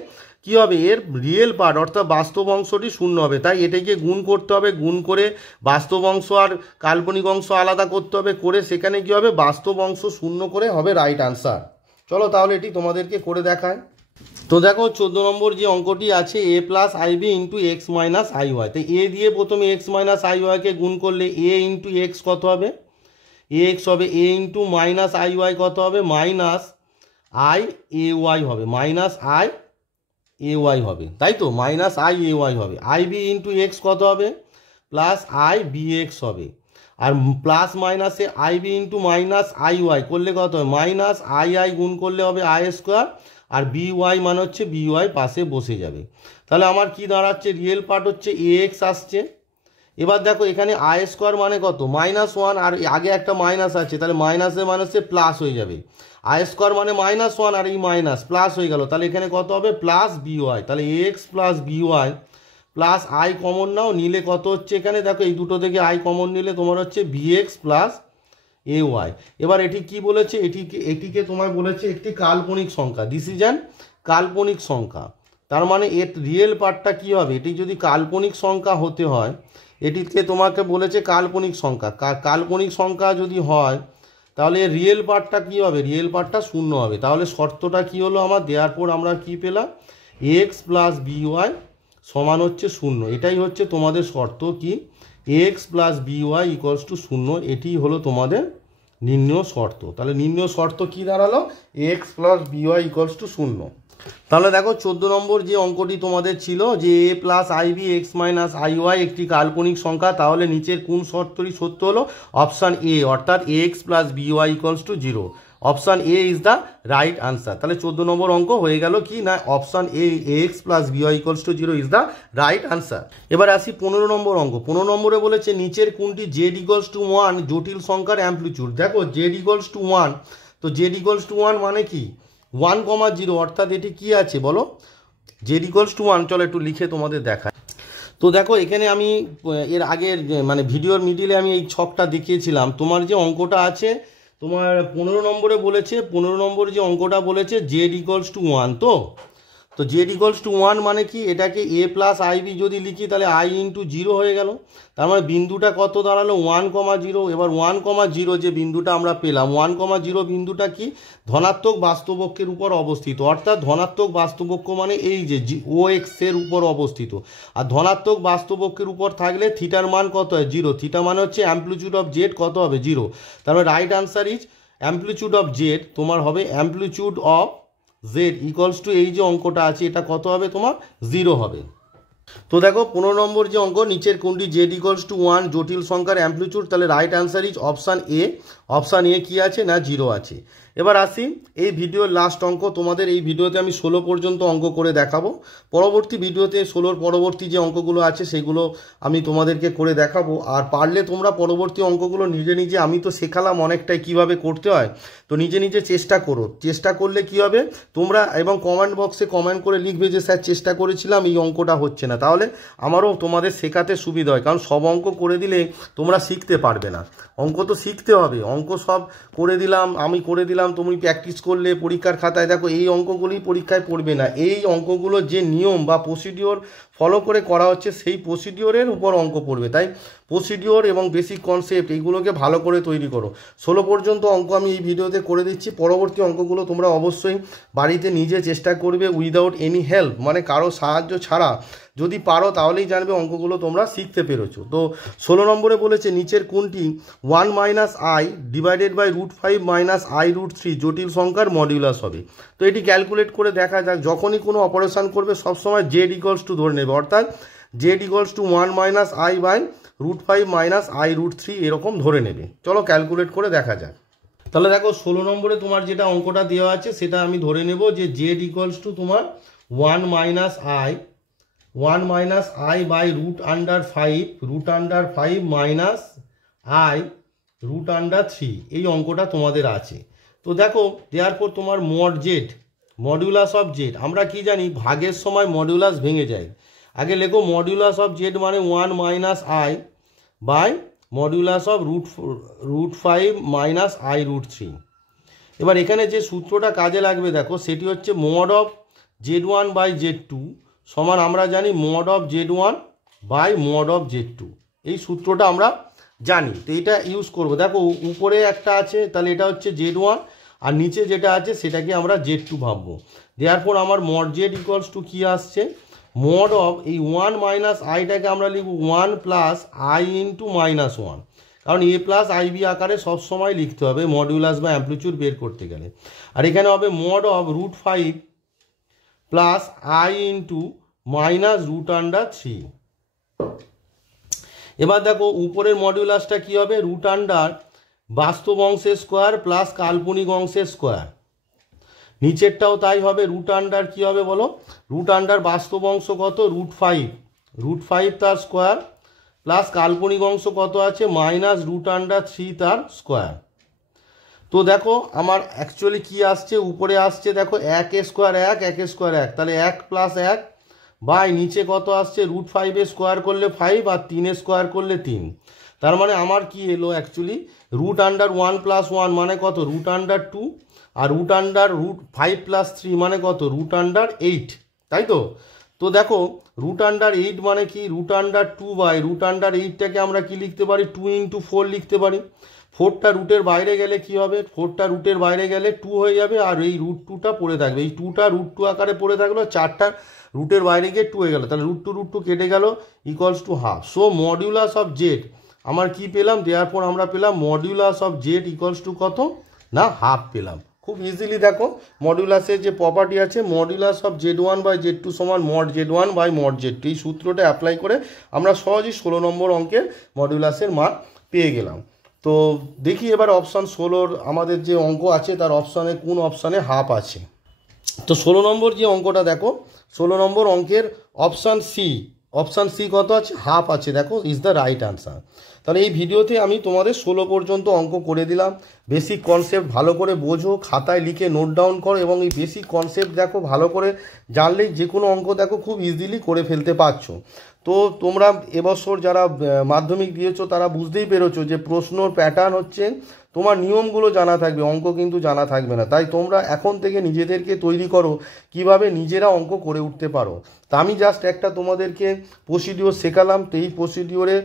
কি হবে, এর রিয়েল পার্ট অর্থাৎ বাস্তব অংশটি শূন্য হবে, তাই এটাকে গুণ করতে হবে, গুণ করে বাস্তব অংশ আর কাল্পনিক অংশ আলাদা করতে হবে, করে সেখানে কি হবে বাস্তব অংশ শূন্য করে হবে রাইট আনসার। চলো তাহলে এটি তোমাদেরকে করে দেখায়। তো দেখো 14 নম্বর যে অঙ্কটি আছে a plus i b into x minus I y. তো এ দিয়ে প্রথমে এক্স মাইনাস আই ওয়াইকে গুণ করলে এ ইন্টু এক্স কত হবে, এ এক্স হবে, A into minus I Y কত হবে, মাইনাস আই এ ওয়াই হবে, মাইনাস আই এ ওয়াই হবে, তাই তো, মাইনাস আই এ ওয়াই হবে। আই বি ইন্টু এক্স কত হবে, প্লাস আই বি এক্স হবে। আর প্লাস মাইনাসে I B into minus I Y করলে কত হবে, মাইনাস আই আই গুণ করলে হবে আই স্কোয়ার, আর বি ওয়াই মানে হচ্ছে বি ওয়াই পাশে বসে যাবে। তাহলে আমার কি দাঁড়াচ্ছে, রিয়েল পার্ট হচ্ছে এ এক্স আসছে। এবার দেখো এখানে আই স্কোয়ার মানে কত, -1, আর আগে একটা মাইনাস আছে, তাহলে মাইনাসে মাইনাসে প্লাস হয়ে যাবে। আই স্কোয়ার মানে -1 আর এই মাইনাস প্লাস হয়ে গেল, তাহলে এখানে কত হবে, প্লাস বি ওয়াই। তাহলে x plus B y plus i common নাও, নিলে কত হচ্ছে, এখানে দেখো এই দুটো থেকে আই কমন নিলে তোমার হচ্ছে B x plus A Y. এবার এটি কি বলেছে, এটিকে তোমায় বলেছে একটি কাল্পনিক সংখ্যা, দিস ইজ অ্যান কাল্পনিক সংখ্যা। তার মানে এর রিয়েল পার্টটা কী হবে, এটি যদি কাল্পনিক সংখ্যা হতে হয়, এটিকে তোমাকে বলেছে কাল্পনিক সংখ্যা, কাল্পনিক সংখ্যা যদি হয় তাহলে এর রিয়েল পার্টটা কী হবে, রিয়েল পার্টটা 0 হবে। তাহলে শর্তটা কী হলো আমার, দেওয়ার পর আমরা কী পেলাম, এক্স প্লাস বি ওয়াই সমান হচ্ছে 0। এটাই হচ্ছে তোমাদের শর্ত, কি X plus B Y equals to 0, এটি হলো তোমাদের নির্ণয় শর্ত। তাহলে নির্ণয় শর্ত কি দাঁড়ালো, X plus B Y equals to 0। তাহলে দেখো 14 নম্বর যে অঙ্কটি তোমাদের ছিল যে a plus I B x minus I y একটি কাল্পনিক সংখ্যা, তাহলে নিচের কোন শর্তটি সত্য হলো, অপশান এ, অর্থাৎ X plus B Y equals to 0, option A is the right answer. তাহলে 14 নম্বর অঙ্ক হয়ে গেল কি না, option A X plus B Y equals to 0 is the right answer. এবার আসি 15 নম্বর অঙ্ক। 15 নম্বরে বলেছে নিচের কোনটি জেড ইকুয়ালস টু 1 জটিল সংখ্যার অ্যাম্পলিটিউড। দেখো জেড ইকুয়ালস টু 1, তো জেড ইকুয়ালস টু 1 মানে কি 1,0, অর্থাৎ এটি কি আছে বলো, জেড ইকুয়ালস টু 1। চলো একটু লিখে তোমাদের দেখায়। তো দেখো এখানে আমি এর আগের মানে ভিডিওর মিডিলে আমি এই ছকটা দেখিয়েছিলাম। তোমার যে অঙ্কটা আছে তোমার 15 নম্বরে বলেছে, 15 নম্বর যে অঙ্কটা বলেছে জেড ইকুয়ালস টু 1, তো জেড ইকুয়ালস টু 1 মানে কি, এটাকে এ প্লাস আই বি যদি লিখি তাহলে আই ইন্টু 0 হয়ে গেল। তার মানে বিন্দুটা কত দাঁড়ালো 1,0। এবার 1,0 যে বিন্দুটা আমরা পেলাম, 1,0 বিন্দুটা কি ধনাত্মক বাস্তবকের উপর অবস্থিত, অর্থাৎ ধনাত্মক বাস্তবক মানে এই যে ও এক্স এর উপর অবস্থিত। আর ধনাত্মক বাস্তবকের উপর থাকলে থিটার মান কত হয় 0, থিটা মানে হচ্ছে অ্যাম্পলিটিউড অফ জেড কত হবে 0। তারপরে right answer is amplitude of Z, তোমার হবে amplitude of Z equals two এই যে অঙ্কটা আছে এটা কত হবে তোমার 0 হবে। তো দেখো 15 নম্বর যে অঙ্ক, নিচের কোনটি জেড ইকুয়ালস টু 1 জটিল সংখ্যার অ্যাম্পলিটিউড, তাহলে right answer is option A. Option A কি আছে না 0 আছে। এবার আসি এই ভিডিওর লাস্ট অঙ্ক, তোমাদের এই ভিডিওতে আমি 16 পর্যন্ত অঙ্ক করে দেখাবো। পরবর্তী ভিডিওতে 16 পরবর্তী যে অঙ্কগুলো আছে সেগুলো আমি তোমাদেরকে করে দেখাবো। আর পারলে তোমরা পরবর্তী অঙ্কগুলো নিজে নিজে, আমি তো শেখালাম অনেকটাই কিভাবে করতে হয়, তো নিজে নিজে চেষ্টা করো। চেষ্টা করলে কি হবে তোমরা, এবং কমেন্ট বক্সে কমেন্ট করে লিখবে যে স্যার চেষ্টা করেছিলাম এই অঙ্কটা হচ্ছে না, তাহলে আমারও তোমাদের শেখাতে সুবিধা হয়। কারণ সব অঙ্ক করে দিলে তোমরা শিখতে পারবে না, অঙ্ক তো শিখতে হবে। অঙ্ক সব করে দিলাম, আমি করে দিলাম, তুমি প্র্যাকটিস করলে পরীক্ষার খাতায়, দেখো এই অঙ্কগুলি পরীক্ষায় পড়বে না। এই অঙ্কগুলোর যে নিয়ম বা প্রসিডিওর ফলো করে করা হচ্ছে সেই প্রসিডিওরের উপর অঙ্ক পড়বে। তাই প্রসিডিওর এবং বেসিক কনসেপ্ট এইগুলোকে ভালো করে তৈরি করো। 16 পর্যন্ত অঙ্ক আমি এই ভিডিওতে করে দিচ্ছি। পরবর্তী অঙ্কগুলো তোমরা অবশ্যই বাড়িতে নিজে চেষ্টা করবে উইদাউট এনি হেল্প, মানে কারো সাহায্য ছাড়া যদি পারো তাহলেই জানবে অঙ্কগুলো তোমরা শিখতে পেরেছো। তো 16 নম্বরে বলেছে নিচের কোনটি 1 minus I divided by √5 minus i√3 জটিল সংখ্যার মডিউলাস হবে। তো এটি ক্যালকুলেট করে দেখা যাক। যখনই কোনো অপারেশন করবে সবসময় জেড ইকুয়ালস টু ধরে নেবে, অর্থাৎ Z equals to 1 minus I by √5 minus i√3 এরকম ধরে নেবে। চলো ক্যালকুলেট করে দেখা যাক। তাহলে দেখো 16 নম্বরে তোমার যেটা অঙ্কটা দেওয়া আছে সেটা আমি ধরে নেব যে জেড ইকুয়ালস টু তোমার 1 minus I by √5 minus i√3 এই অঙ্কটা তোমাদের আছে। তো দেখো দেওয়ার পর তোমার mod Z modulus of Z, আমরা কি জানি ভাগের সময় মডিউলাস ভেঙে যায়। আগে লেখো মডিউলাস অফ জেড মানে 1 minus I by modulus of √5 minus i√3। এবার এখানে যে সূত্রটা কাজে লাগবে দেখো সেটি হচ্ছে mod of z1 by z2 সমান আমরা জানি mod of z1 by mod of z2, এই সূত্রটা আমরা জানি। তো এটা ইউজ করবো। দেখো উপরে একটা আছে তাহলে এটা হচ্ছে z1 আর নিচে যেটা আছে সেটাকে আমরা Z2 ভাববো। দেয়ারফর আমার মড জেড ইকুয়ালস টু কী আসছে, মড অফ এই 1 মাইনাস আইটাকে আমরা লিখব 1 প্লাস আই ইন্টু মাইনাস 1, কারণ এ প্লাস আইবি আকারে সবসময় লিখতে হবে মডিউলাস বা অ্যাম্প্লিটিউড বের করতে গেলে। আর এখানে হবে mod of √5 plus I into minus √3। এবার দেখো উপরের মডিউলাসটা কী হবে, √ বাস্তব অংশের স্কোয়ার প্লাস কাল্পনিক অংশের স্কোয়ার। নিচেরটাও তাই হবে, √ কী হবে বলো, √ বাস্তব অংশ কত √5 তার স্কোয়ার প্লাস কাল্পনিক অংশ কত আছে মাইনাস √3 তার স্কোয়ার। তো দেখো আমার অ্যাকচুয়ালি কি আসছে, উপরে আসছে দেখো 1 স্কোয়ার 1 স্কোয়ার 1, তাহলে 1 প্লাস 1 বাই নিচে কত আসছে √5 স্কোয়ার করলে 5 আর 3 স্কোয়ার করলে 3। তার মানে আমার কি এলো অ্যাকচুয়ালি √1 প্লাস 1 মানে কত √2, আর √5 প্লাস 3 মানে কত √8, তাই তো। তো দেখো √8 মানে কি √2 বাই √8টাকে আমরা কি লিখতে পারি 2 × 4 লিখতে পারি। 4টা রুটের বাইরে গেলে কি হবে, 4টা রুটের বাইরে গেলে 2 হয়ে যাবে, আর এই √2টা পড়ে থাকবে, এই 2টা √2 আকারে পড়ে থাকলো, 4টা রুটের বাইরে গিয়ে 2 হয়ে গেল, তাহলে √2 কেটে গেল equals to half. So modulus of Z আমার কি পেলাম, দেওয়ার আমরা পেলাম modulus of Z equals two কত না হাফ পেলাম। খুব ইজিলি দেখো মডিউলাসের যে প্রপার্টি আছে modulus of Z1 by Z2 সমান mod Z1 by mod Z2, এই সূত্রটা অ্যাপ্লাই করে আমরা সহজেই 16 নম্বর অঙ্কের মডিউলাসের মান পেয়ে গেলাম। তো দেখি এবার অপশান 16 আমাদের যে অঙ্ক আছে তার অপশানে কোন অপশানে হাফ আছে। তো 16 নম্বর যে অঙ্কটা দেখো, 16 নম্বর অঙ্কের অপশান সি কত আছে, হাফ আছে, দেখো ইজ দ্য রাইট আনসার। তাহলে এই ভিডিওতে আমি তোমাদের 16 পর্যন্ত অঙ্ক করে দিলাম। বেসিক কনসেপ্ট ভালো করে বোঝো, খাতায় লিখে নোট ডাউন করো, এবং এই বেসিক কনসেপ্ট দেখো ভালো করে জানলেই যে কোনো অঙ্ক দেখো খুব ইজিলি করে ফেলতে পারছো। তো তোমরা এবছর যারা মাধ্যমিক দিয়েছো তারা বুঝতেই পেরেছো যে প্রশ্নর প্যাটার্ন হচ্ছে, তোমার নিয়মগুলো জানা থাকবে, অঙ্ক কিন্তু জানা থাকবে না। তাই তোমরা এখন থেকে নিজেদেরকে তৈরি করো কিভাবে নিজেরা অঙ্ক করে উঠতে পারো। তা আমি জাস্ট একটা তোমাদেরকে প্রসিডিওর শেখালাম, তো এই প্রসিডিওরে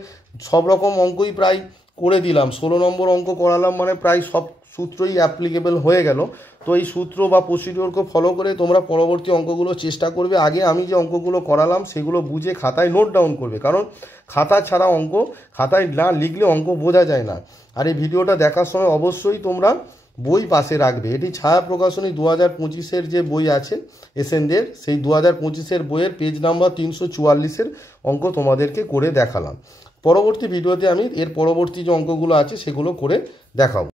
সব রকম অঙ্কই প্রায় করে দিলাম। 16 নম্বর অঙ্ক করালাম মানে প্রায় সব সূত্রই অ্যাপ্লিকেবল হয়ে গেল। তো এই সূত্র বা প্রসিডিওরকে ফলো করে তোমরা পরবর্তী অঙ্কগুলো চেষ্টা করবে। আগে আমি যে অঙ্কগুলো করালাম সেগুলো বুঝে খাতায় নোট ডাউন করবে, কারণ খাতা ছাড়া অঙ্ক, খাতায় না লিখলে অঙ্ক বোঝা যায় না। আর এই ভিডিওটা দেখার সময় অবশ্যই তোমরা বই পাশে রাখবে। এটি ছায়া প্রকাশনী 2025-এর যে বই আছে এসএনদের, সেই 2025-এর বইয়ের পেজ নাম্বার 344-এর অঙ্ক তোমাদেরকে করে দেখালাম। পরবর্তী ভিডিওতে আমি এর পরবর্তী যে অঙ্কগুলো আছে সেগুলো করে দেখাবো।